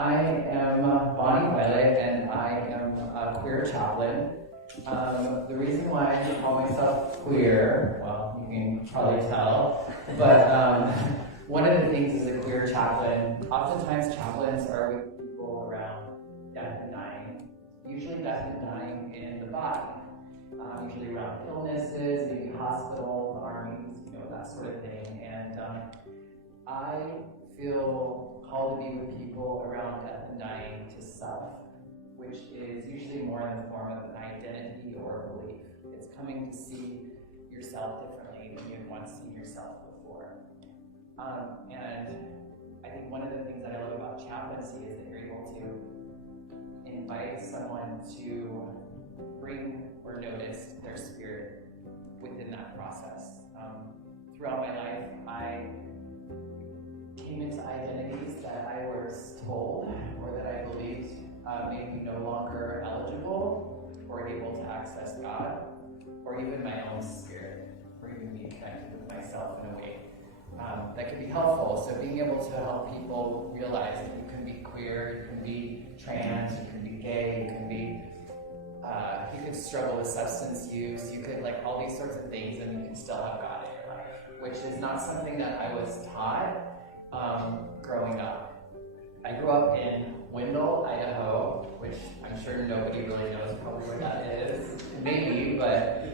I am Bonnie Violet, and I am a queer chaplain. The reason why I call myself queer, well, you can probably tell, but one of the things as a queer chaplain, oftentimes chaplains are with people around death and dying, usually death and dying in the body, usually around illnesses, maybe hospitals, armies, that sort of thing. And I feel called to be with people around death and dying to self, which is usually more in the form of an identity or a belief. It's coming to see yourself differently than you had once seen yourself before. And I think one of the things that I love about chaplaincy is that you're able to invite someone to bring or notice their spirit within that process. Throughout my life, I came into identities that I was told or that I believed made me no longer eligible or able to access God or even my own spirit or even be connected with myself in a way that could be helpful. So being able to help people realize that you can be queer, you can be trans, you can be gay, you can be you could struggle with substance use, you could like all these sorts of things, and you can still have God in your life, which is not something that I was taught growing up. I grew up in Wendell, Idaho, which I'm sure nobody really knows probably where that is, maybe, but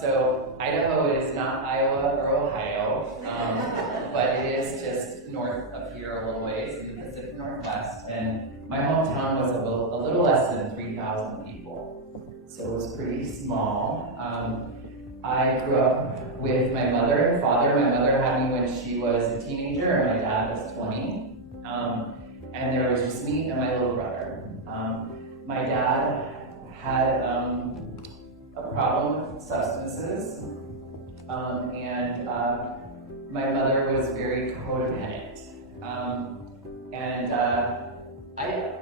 so Idaho is not Iowa or Ohio, but it is just north of here a little ways in the Pacific Northwest, and my hometown was a little less than 3,000 people, so it was pretty small. I grew up with my mother and father. My mother had me when she was a teenager, and my dad was 20. And there was just me and my little brother. My dad had a problem with substances, and my mother was very codependent.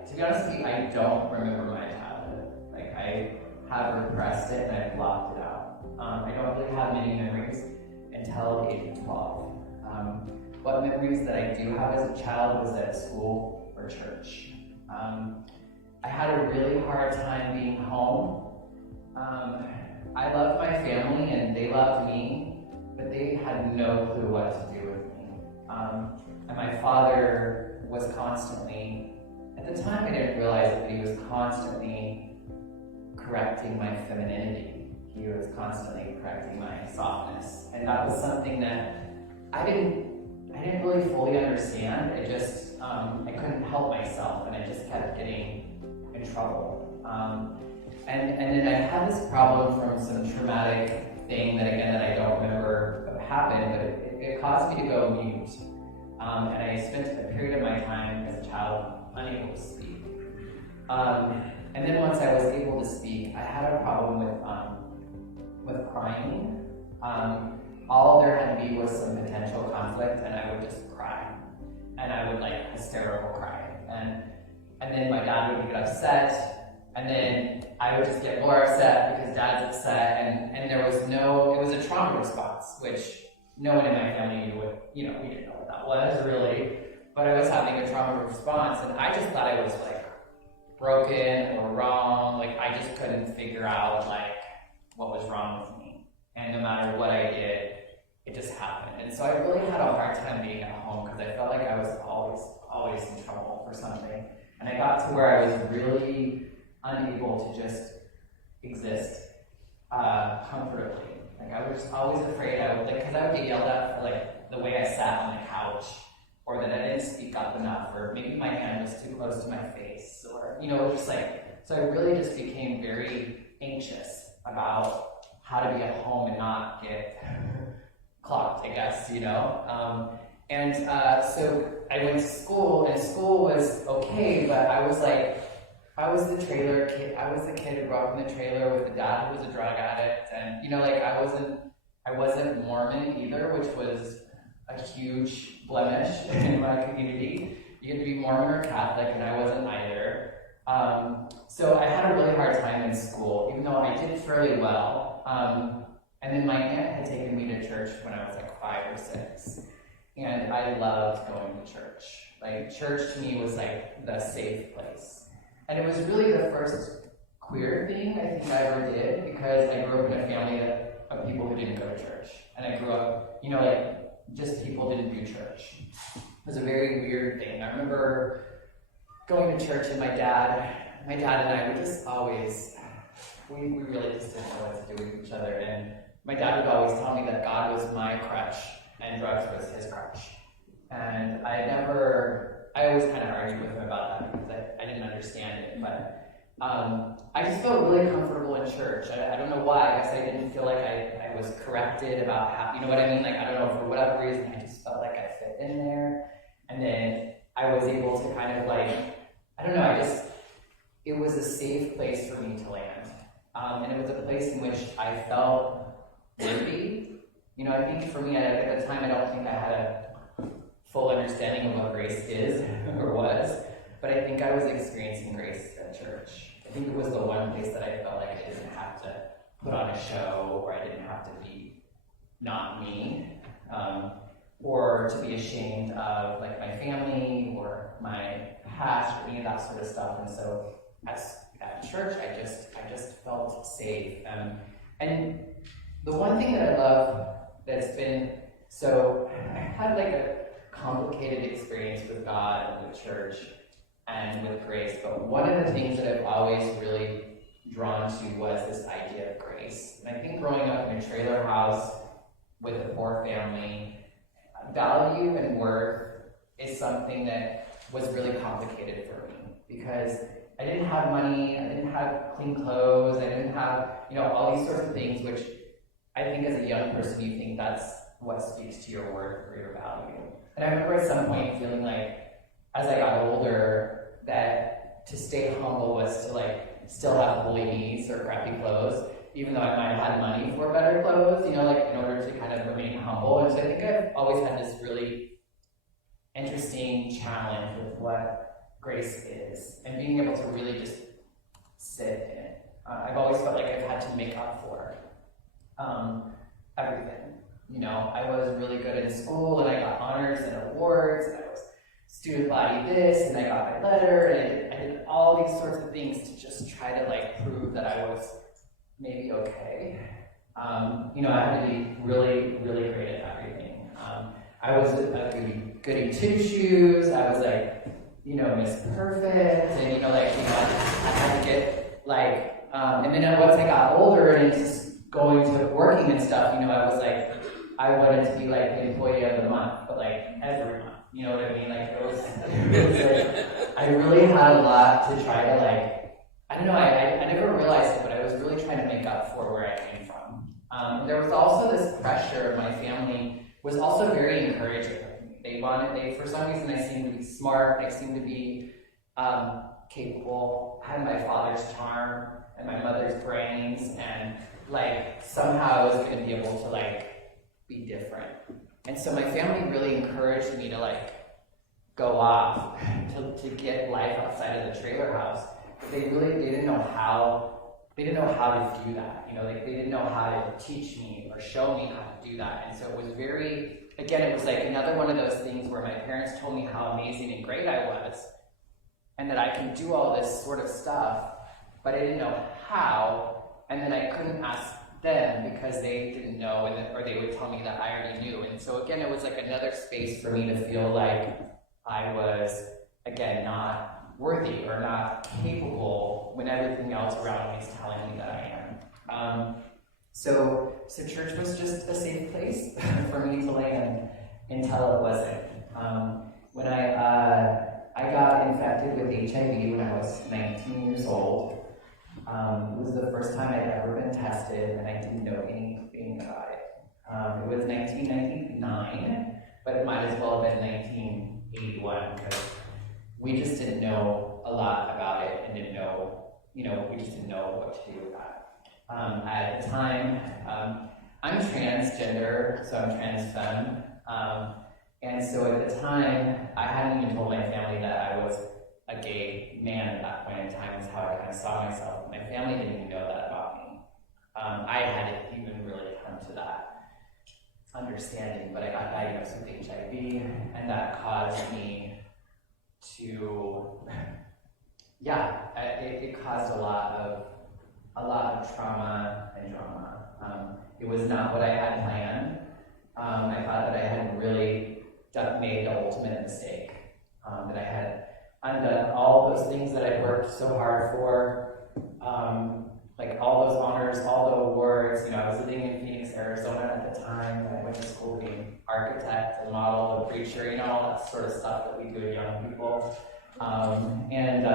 To be honest with you, I don't remember my childhood. Like, I have repressed it and I've blocked it out. I don't really have many memories until the age of 12. What memories that I do have as a child was at school or church. I had a really hard time being home. I loved my family and they loved me, but they had no clue what to do with me. And my father was constantly, at the time I didn't realize it, but he was constantly correcting my femininity. He was constantly correcting my softness. And that was something that I didn't really fully understand. It just, I couldn't help myself, and I just kept getting in trouble. And then I had this problem from some traumatic thing that I don't remember what happened, but it caused me to go mute. And I spent a period of my time as a child unable to speak. And then once I was able to speak, I had a problem with crying. All there had to be was some potential conflict, and I would just cry. And I would like hysterical cry. And then my dad would get upset, and then I would just get more upset because dad's upset, and there was it was a trauma response, which no one in my family knew we didn't know what that was really, but I was having a trauma response, and I just thought I was like broken or wrong, like I just couldn't figure out like what was wrong with me. And no matter what I did, it just happened. And so I really had a hard time being at home because I felt like I was always in trouble for something. And I got to where I was really unable to just exist comfortably. Like I was always afraid because I would get yelled at for like the way I sat on the couch, or that I didn't speak up enough, or maybe my hand was too close to my face, or just like, so I really just became very anxious about how to be at home and not get clocked, I guess, So I went to school, and school was okay, but I was the trailer kid. I was the kid who grew up in the trailer with a dad who was a drug addict, and I wasn't Mormon either, which was a huge blemish in my community. You had to be Mormon or Catholic, and I wasn't either. So I had a really hard time in school, even though I did fairly well. And then my aunt had taken me to church when I was like 5 or 6. And I loved going to church. Like, church to me was like the safe place. And it was really the first queer thing I think I ever did, because I grew up in a family of people who didn't go to church. And I grew up, just people didn't do church. It was a very weird thing. I remember going to church, and my dad and I would just always, we really just didn't know what to do with each other. And my dad would always tell me that God was my crutch and drugs was his crutch. And I always kind of argued with him about that because I didn't understand it. But I just felt really comfortable in church. I don't know why. I guess I didn't feel like I was corrected about how, you know what I mean? Like, I don't know, for whatever reason, I just felt like I fit in there. And then I was able to kind of it was a safe place for me to land. And it was a place in which I felt worthy. I think for me, at the time, I don't think I had a full understanding of what grace is or was, but I think I was experiencing grace at church. I think it was the one place that I felt like I didn't have to put on a show, or I didn't have to be not me, or to be ashamed of like my family or my past or any of that sort of stuff. And so at church, I just felt safe. And the one thing that I love that's been, so I had like a complicated experience with God and with church and with grace, but one of the things that I've always really drawn to was this idea of grace. And I think growing up in a trailer house with a poor family, value and worth is something that was really complicated for me, because I didn't have money, I didn't have clean clothes, I didn't have, all these sorts of things, which I think as a young person, you think that's what speaks to your worth or your value. And I remember at some point feeling like, as I got older, that to stay humble was to still have woolly knees or crappy clothes, even though I might have had money for better clothes, in order to kind of remain humble. And so I think I've always had this really interesting challenge with what grace is, and being able to really just sit in it. I've always felt like I've had to make up for everything. I was really good in school, and I got honors and awards, and I was student body this, and I got my letter, and I did all these sorts of things to just try to prove that I was maybe okay. I had to be really, really great at everything. I was a goody two-shoes. I was Miss Perfect, and I had to get and then once I got older and into going to working and stuff, I was I wanted to be the employee of the month, but every month, you know what I mean? It was I really had a lot to try to I don't know, I never realized it, but I was really trying to make up for where I came from. There was also this pressure. My family was also very encouraging of me. They for some reason, I seemed to be smart, I seemed to be capable, I had my father's charm and my mother's brains, and somehow I was going to be able to be different. And so my family really encouraged me to go off to get life outside of the trailer house. But they didn't know how to do that. They didn't know how to teach me or show me how to do that. And so it was it was another one of those things where my parents told me how amazing and great I was, and that I can do all this sort of stuff, but I didn't know how, and then I couldn't ask them because they didn't know, or they would tell me that I already knew. And so again, it was another space for me to feel like I was, again, not worthy or not capable when everything else around me is telling me that I am. So church was just a safe place for me to land until it wasn't. When I got infected with HIV when I was 19 years old. It was the first time I'd ever been tested, and I didn't know anything about it. It was 1999, but it might as well have been 1981, because we just didn't know a lot about it and didn't know, we just didn't know what to do with that. At the time, I'm transgender, so I'm trans femme, and so at the time, I hadn't even told my family that I was a gay man at that point in time, is how I kind of saw myself. My family didn't even know that about me. I hadn't even really come to that understanding, but I got diagnosed with HIV, and that caused me to, it caused a lot of trauma and drama. It was not what I had planned. I thought that I had really made the ultimate mistake, that I had undone all those things that I'd worked so hard for, like all those honors, all the awards. You know, I was living in Phoenix, Arizona at the time, and I went to school to be an architect, a model, a preacher, you know, all that sort of stuff that we do with young people. And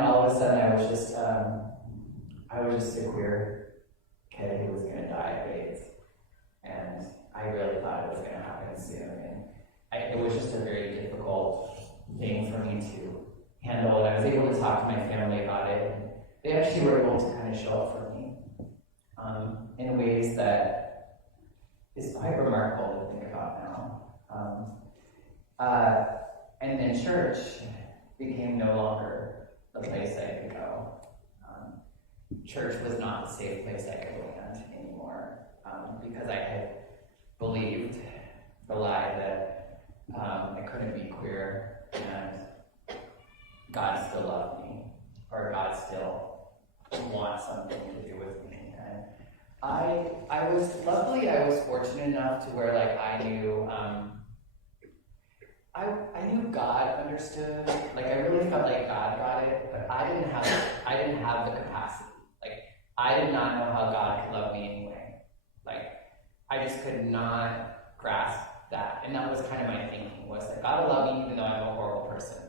all of a sudden I was just a queer kid who was going to die of AIDS. And I really thought it was going to happen soon. And it was just a very difficult thing for me to handle. And I was able to talk to my family about it. And they actually were able to kind of show up for me in ways that is quite remarkable to think about now. And then church became no longer the place I could go. Church was not the safe place I could land anymore, because I had believed the lie that I couldn't be queer and God still loved me, or God still wants something to do with me. And I was fortunate enough to where I knew I knew God understood. Like I really felt like God got it, but I didn't have the capacity. Like I did not know how God could love me anyway. Like I just could not grasp that. And that was kind of my thinking, was that God will love me even though I'm a horrible person,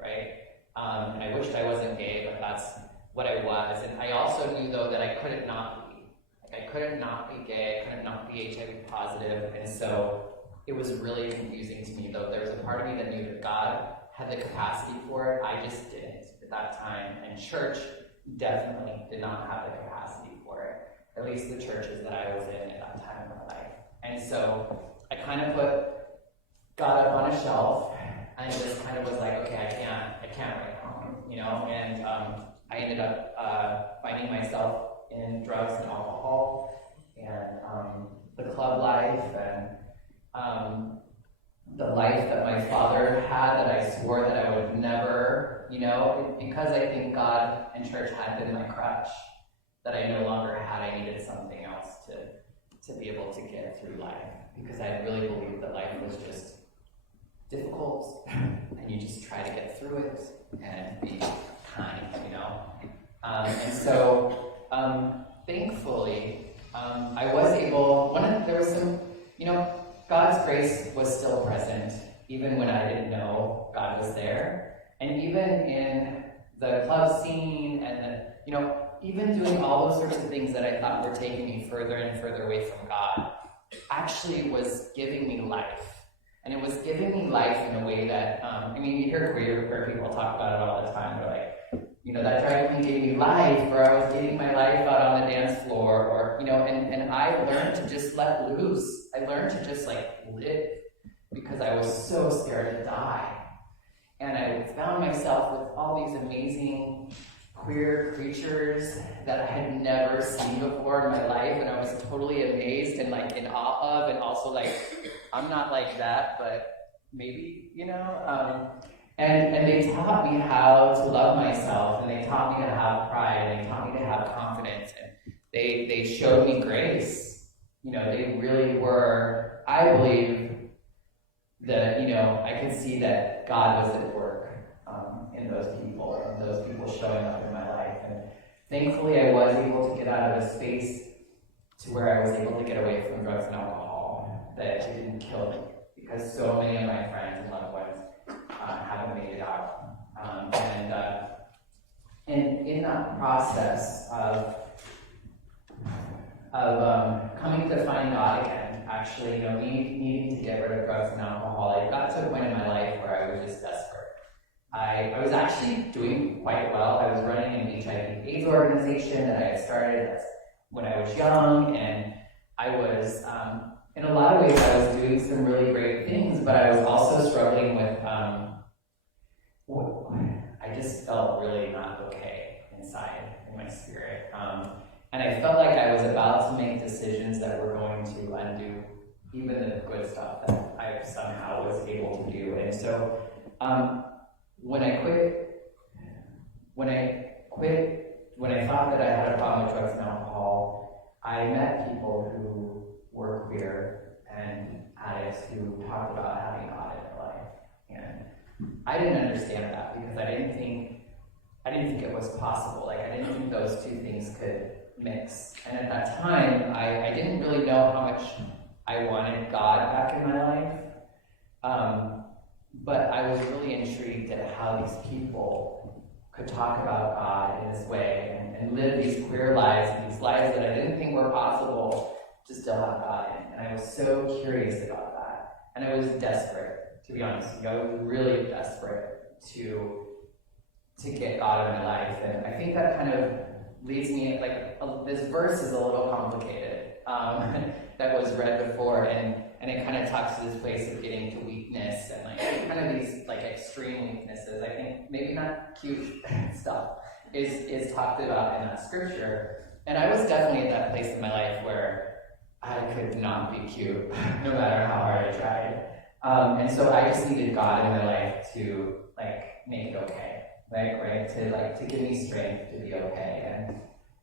right? And I wished I wasn't gay, but that's what I was. And I also knew though that I couldn't not be. Like I couldn't not be gay, I couldn't not be HIV positive, and so it was really confusing to me, though. There was a part of me that knew that God had the capacity for it. I just didn't at that time. And church definitely did not have the capacity for it. At least the churches that I was in at that time in my life. And so I kind of put God up on a shelf and just kind of was like, okay, I can't right now, you know? And I ended up finding myself in drugs and alcohol and the club life and the life that my father had that I swore that I would never, you know, because I think God and church had been my crutch, that I no longer had. I needed something else to be able to get through life, because I really believed that life was just difficult and you just try to get through it and be kind, you know. And so thankfully I was able, there was some, you know, God's grace was still present, even when I didn't know God was there. And even in the club scene and even doing all those sorts of things that I thought were taking me further and further away from God, actually was giving me life. And it was giving me life in a way that, you hear queer people talk about it all the time. They're like, that drag queen gave me life, or I was getting my life out on the dance floor, or, and I learned to just let loose. I learned to just live, because I was so scared to die. And I found myself with all these amazing queer creatures that I had never seen before in my life, and I was totally amazed and in awe of, and also I'm not like that, but maybe, and they taught me how to love myself, and they taught me to have pride, and they taught me to have confidence, and they showed me grace. They really were, I believe that, I could see that God was at work in those people, and those people showing up in my life. And thankfully I was able to get out of a space to where I was able to get away from drugs and alcohol, that it didn't kill me, because so many of my friends and loved ones haven't made it out. And in that process of coming to find God again, actually, needing to get rid of drugs and alcohol, I got to a point in my life where I was just desperate. I was actually doing quite well. I was running an HIV AIDS organization that I had started when I was young, and I was, in a lot of ways, I was doing some really great things, but I was also struggling with, I just felt really not okay inside, in my spirit. And And I felt like I was about to make decisions that were going to undo even the good stuff that I somehow was able to do. And so when I thought that I had a problem with drugs and alcohol, I met people who were queer and addicts who talked about having God in their life. And I didn't understand that because I didn't think it was possible. Like, I didn't think those two things could mix. And at that time, I didn't really know how much I wanted God back in my life. But I was really intrigued at how these people could talk about God in this way and live these queer lives, and these lives that I didn't think were possible to still have God in. And I was so curious about that. And I was desperate, to be honest. I was really desperate to get God in my life. And I think that kind of leads me, like, this verse is a little complicated, that was read before, and it kind of talks to this place of getting to weakness and like kind of these like extreme weaknesses. I think maybe not cute stuff is talked about in that scripture. And I was definitely at that place in my life where I could not be cute no matter how hard I tried. And so I just needed God in my life to like make it okay, right? To give me strength to be okay.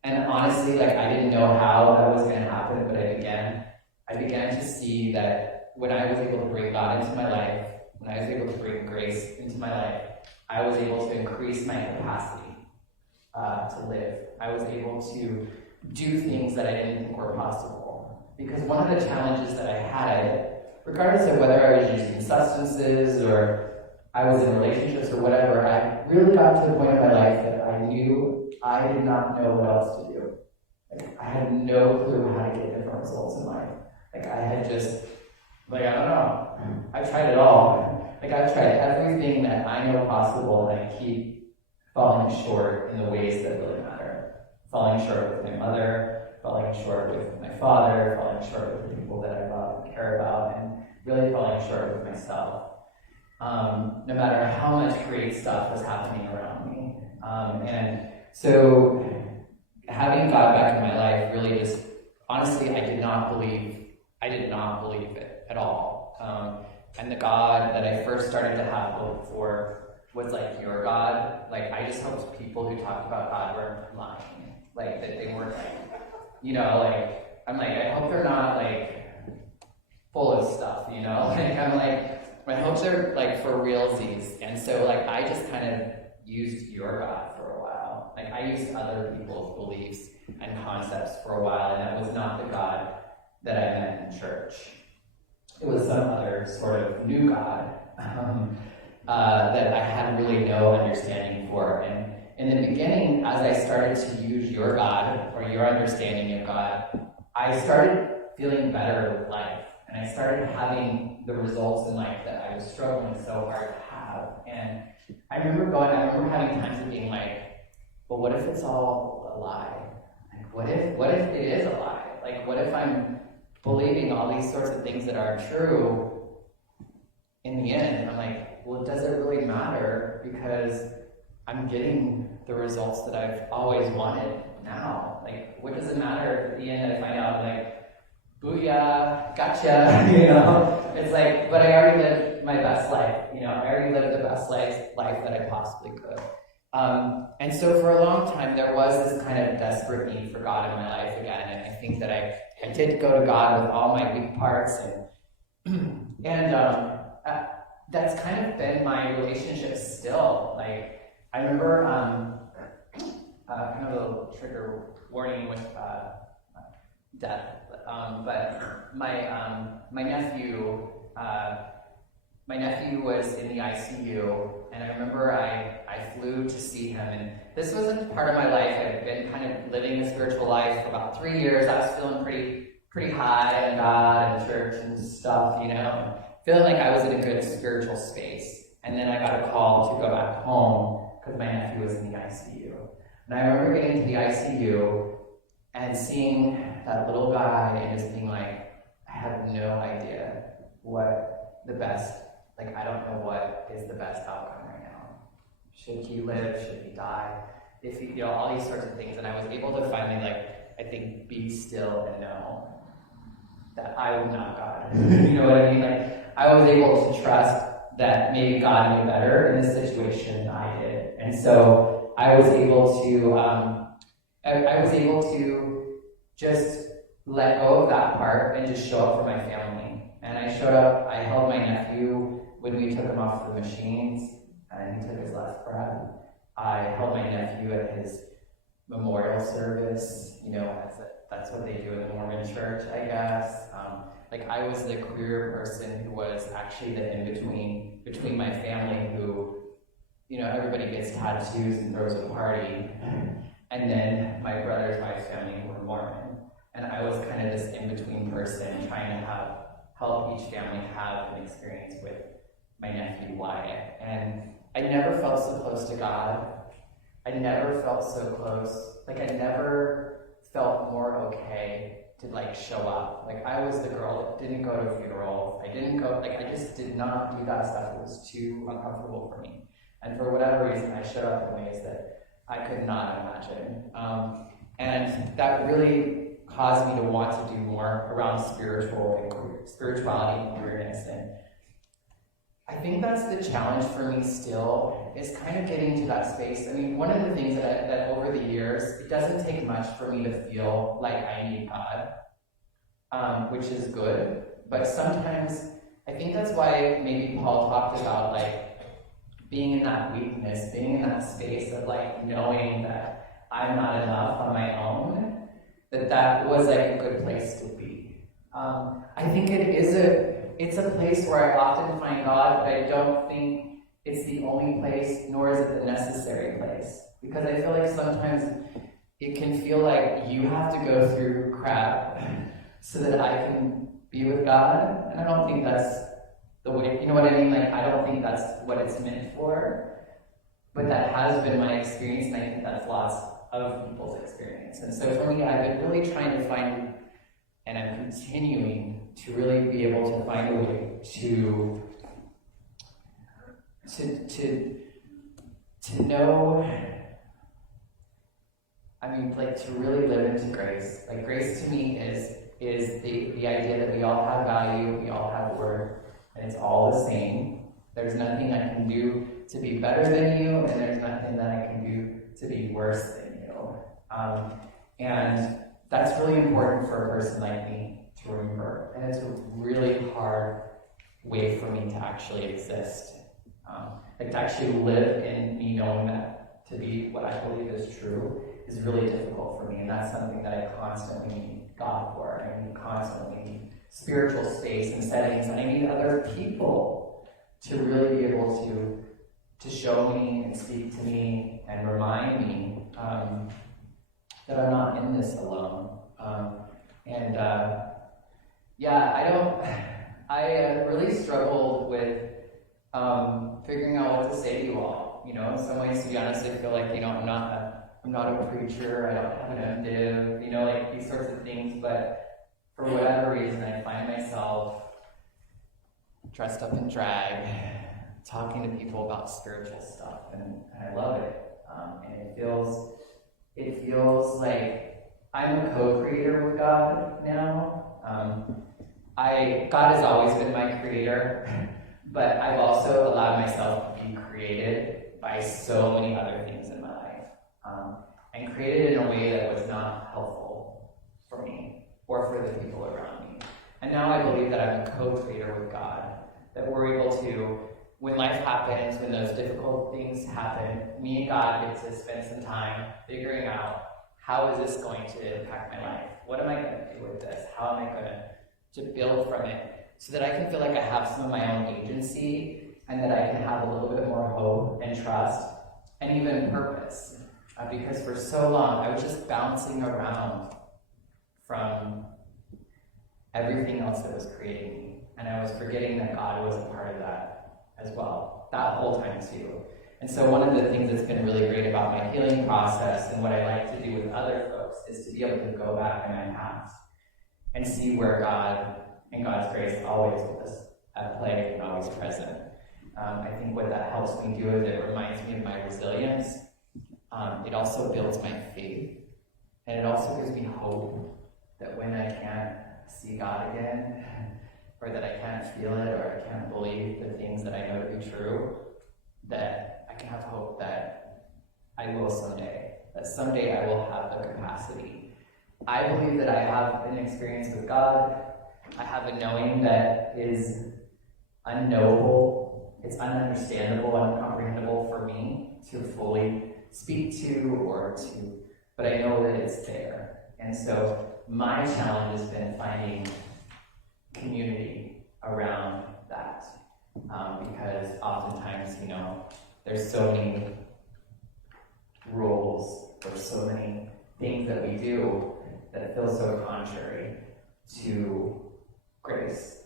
And honestly, like, I didn't know how that was going to happen, but I began to see that when I was able to bring God into my life, when I was able to bring grace into my life, I was able to increase my capacity to live. I was able to do things that I didn't think were possible. Because one of the challenges that I had, regardless of whether I was using substances or I was in relationships or whatever, I really got to the point in my life that I knew I did not know what else to do. Like, I had no clue how to get different results in life. Like, I had just, like, I don't know. I've tried it all. Like, I've tried everything that I know possible, and I keep falling short in the ways that really matter. Falling short with my mother, falling short with my father, falling short with the people that I love and care about, and really falling short with myself. No matter how much great stuff was happening around me. And so having God back in my life really just, honestly, I did not believe it at all. And the God that I first started to have hope for was like your God. Like, I just hoped people who talked about God weren't lying. Like, that they weren't like, you know, like, I'm like, I hope they're not like full of stuff, you know? Like, I'm like, my hopes are like for realsies. And so like, I just kind of used your God for a while. Like, I used other people's beliefs and concepts for a while, and that was not the God that I met in church. It was some other sort of new God that I had really no understanding for. And in the beginning, as I started to use your God, or your understanding of God, I started feeling better with life. And I started having the results in life that I was struggling so hard to have. And I remember having times of being like, well, what if it's all a lie? Like, what if it is a lie? Like, what if I'm believing all these sorts of things that aren't true in the end? And I'm like, well, does it really matter? Because I'm getting the results that I've always wanted now. Like, what does it matter if at the end I find out, like, booyah, gotcha, you know? It's like, but I already lived my best life, you know? I already lived the best life that I possibly could. And so for a long time, there was this kind of desperate need for God in my life again, and I think that I did go to God with all my weak parts, and that's kind of been my relationship still. Like, I remember, kind of a little trigger warning with death. But my nephew was in the ICU, and I remember I flew to see him, and this wasn't part of my life. I'd been kind of living a spiritual life for about 3 years. I was feeling pretty high on God and church and stuff, you know, feeling like I was in a good spiritual space. And then I got a call to go back home because my nephew was in the ICU. And I remember getting to the ICU and seeing that little guy and just being like, I have no idea what the best, like, I don't know what is the best outcome right now. Should he live? Should he die? If he, you know, all these sorts of things. And I was able to finally, like, I think, be still and know that I was not God. You know what I mean? Like, I was able to trust that maybe God knew better in this situation than I did. And so I was able to just let go of that part and just show up for my family. And I showed up, I held my nephew when we took him off the machines, and he took his last breath. I held my nephew at his memorial service, that's what they do in the Mormon church, I guess. I was the queer person who was actually the in-between between my family who, everybody gets tattoos and throws a party, and then my brother's wife's family who were Mormon. And I was kind of this in-between person trying to help each family have an experience with my nephew Wyatt. And I never felt so close to God. I never felt so close. I never felt more okay to show up. I was the girl that didn't go to funerals. I didn't go, I just did not do that stuff. It was too uncomfortable for me. And for whatever reason, I showed up in ways that I could not imagine. And that really caused me to want to do more around spirituality and queerness. And I think that's the challenge for me still, is kind of getting to that space. I mean, one of the things that over the years, it doesn't take much for me to feel like I need God, which is good. But sometimes, I think that's why maybe Paul talked about being in that weakness, being in that space of knowing that I'm not enough on my own, that was a good place to be. I think it's a place where I often find God, but I don't think it's the only place, nor is it the necessary place. Because I feel like sometimes it can feel like you have to go through crap so that I can be with God. And I don't think that's the way, you know what I mean? I don't think that's what it's meant for. But that has been my experience, and I think that's lots of people's experience. And so for me, I've been really trying to find, and I'm continuing to really be able to find a way to know, to really live into grace. Grace to me is the idea that we all have value, we all have worth, and it's all the same. There's nothing I can do to be better than you, and there's nothing that I can do to be worse than you. And that's really important for a person like me to remember. And it's a really hard way for me to actually exist. To actually live in me knowing that to be what I believe is true is really difficult for me. And that's something that I constantly need God for. I constantly need spiritual space and settings. And I need other people to really be able to show me and speak to me and remind me that I'm not in this alone. I really struggled with figuring out what to say to you all. In some ways, to be honest, I feel like, I'm not a preacher, I don't have an MDiv, these sorts of things, but for whatever reason, I find myself dressed up in drag, talking to people about spiritual stuff, and I love it. And it feels like I'm a co-creator with God now. God has always been my creator, but I've also allowed myself to be created by so many other things in my life, and created in a way that was not helpful for me or for the people around me. And now I believe that I'm a co-creator with God, that we're able to, when life happens, when those difficult things happen, me and God get to spend some time figuring out, how is this going to impact my life? What am I going to do with this? How am I going to build from it so that I can feel like I have some of my own agency and that I can have a little bit more hope and trust and even purpose. Because for so long, I was just bouncing around from everything else that was creating me. And I was forgetting that God was a part of that as well, that whole time too. And so one of the things that's been really great about my healing process and what I like to do with other folks is to be able to go back in my past and see where God and God's grace always was at play and always present. I think what that helps me do is it reminds me of my resilience. It also builds my faith. And it also gives me hope that when I can't see God again, or that I can't feel it, or I can't believe the things that I know to be true, that I can have hope that I will someday, that someday I will have the capacity. I believe that I have an experience with God. I have a knowing that is unknowable, it's ununderstandable, uncomprehensible for me to fully speak to, but I know that it's there. And so my challenge has been finding community around that, because oftentimes, there's so many rules, there's so many things that we do that feel so contrary to grace.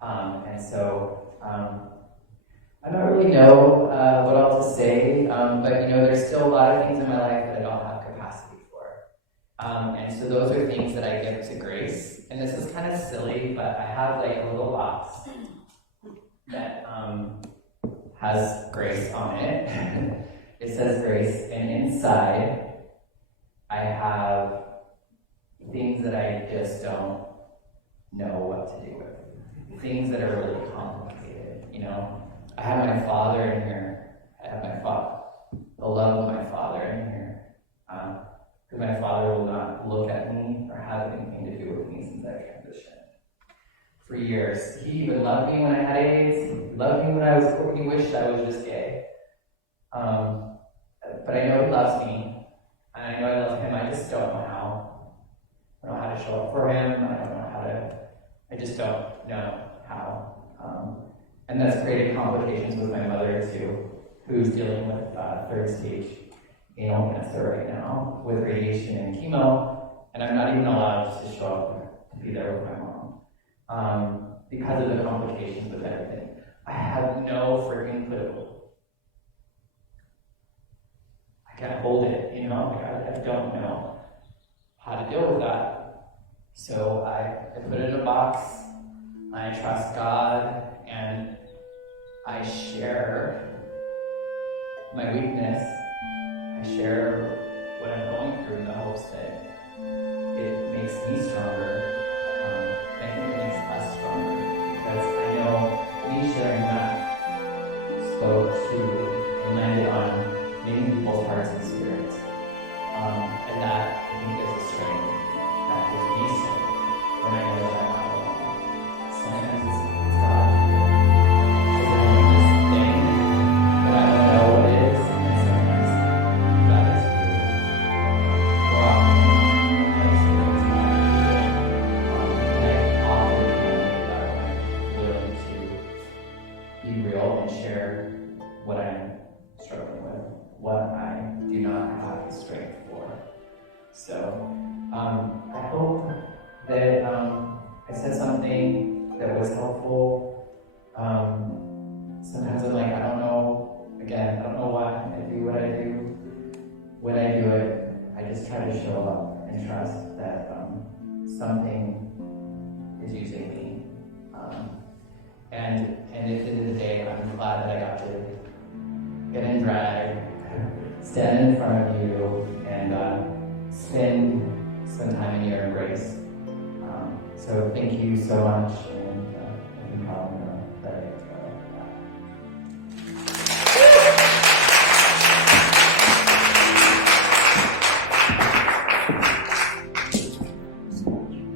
And so I don't really know what else to say, but there's still a lot of things in my life that I don't have capacity for. And so those are things that I give to grace. And this is kind of silly, but I have like a little box that has grace on it. It says grace, and inside I have things that I just don't know what to do with. Things that are really complicated, I have my father in here. I have the love of my father in here. Because my father will not look at me or have anything to do with me since I transitioned. For years. He even loved me when I had AIDS. He loved me when he wished I was just gay. But I know he loves me. And I know I love him. I just don't know how. I don't know how to show up for him. I just don't know how. And that's created complications with my mother too, who's dealing with third stage anal cancer right now with radiation and chemo, and I'm not even allowed to show up to be there with my mom because of the complications of everything. I have no freaking clue. I can't hold it, I don't know how to deal with that. So I put it in a box. I trust God, and I share my weakness. I share what I'm going through in the hopes that it makes me stronger. I think it makes us stronger, because I know me sharing that spoke to and landed on many people's hearts and spirits. And that, I think, is a strength that gives me strength when I know that I'm not alone. Sometimes it's God. Because I know this thing that I don't know what it is, and sometimes God is good. More often than not, I experience God. And I often know that I'm willing to be real and share what I'm struggling with, what I do not have the strength for. So, I hope that I said something that was helpful. Sometimes I'm like, I don't know why I do what I do. When I do it, I just try to show up and trust that something is using me. And at the end of the day, I'm glad that I got to get in drag, stand in front of you, and spend some time in your embrace. So thank you so much, and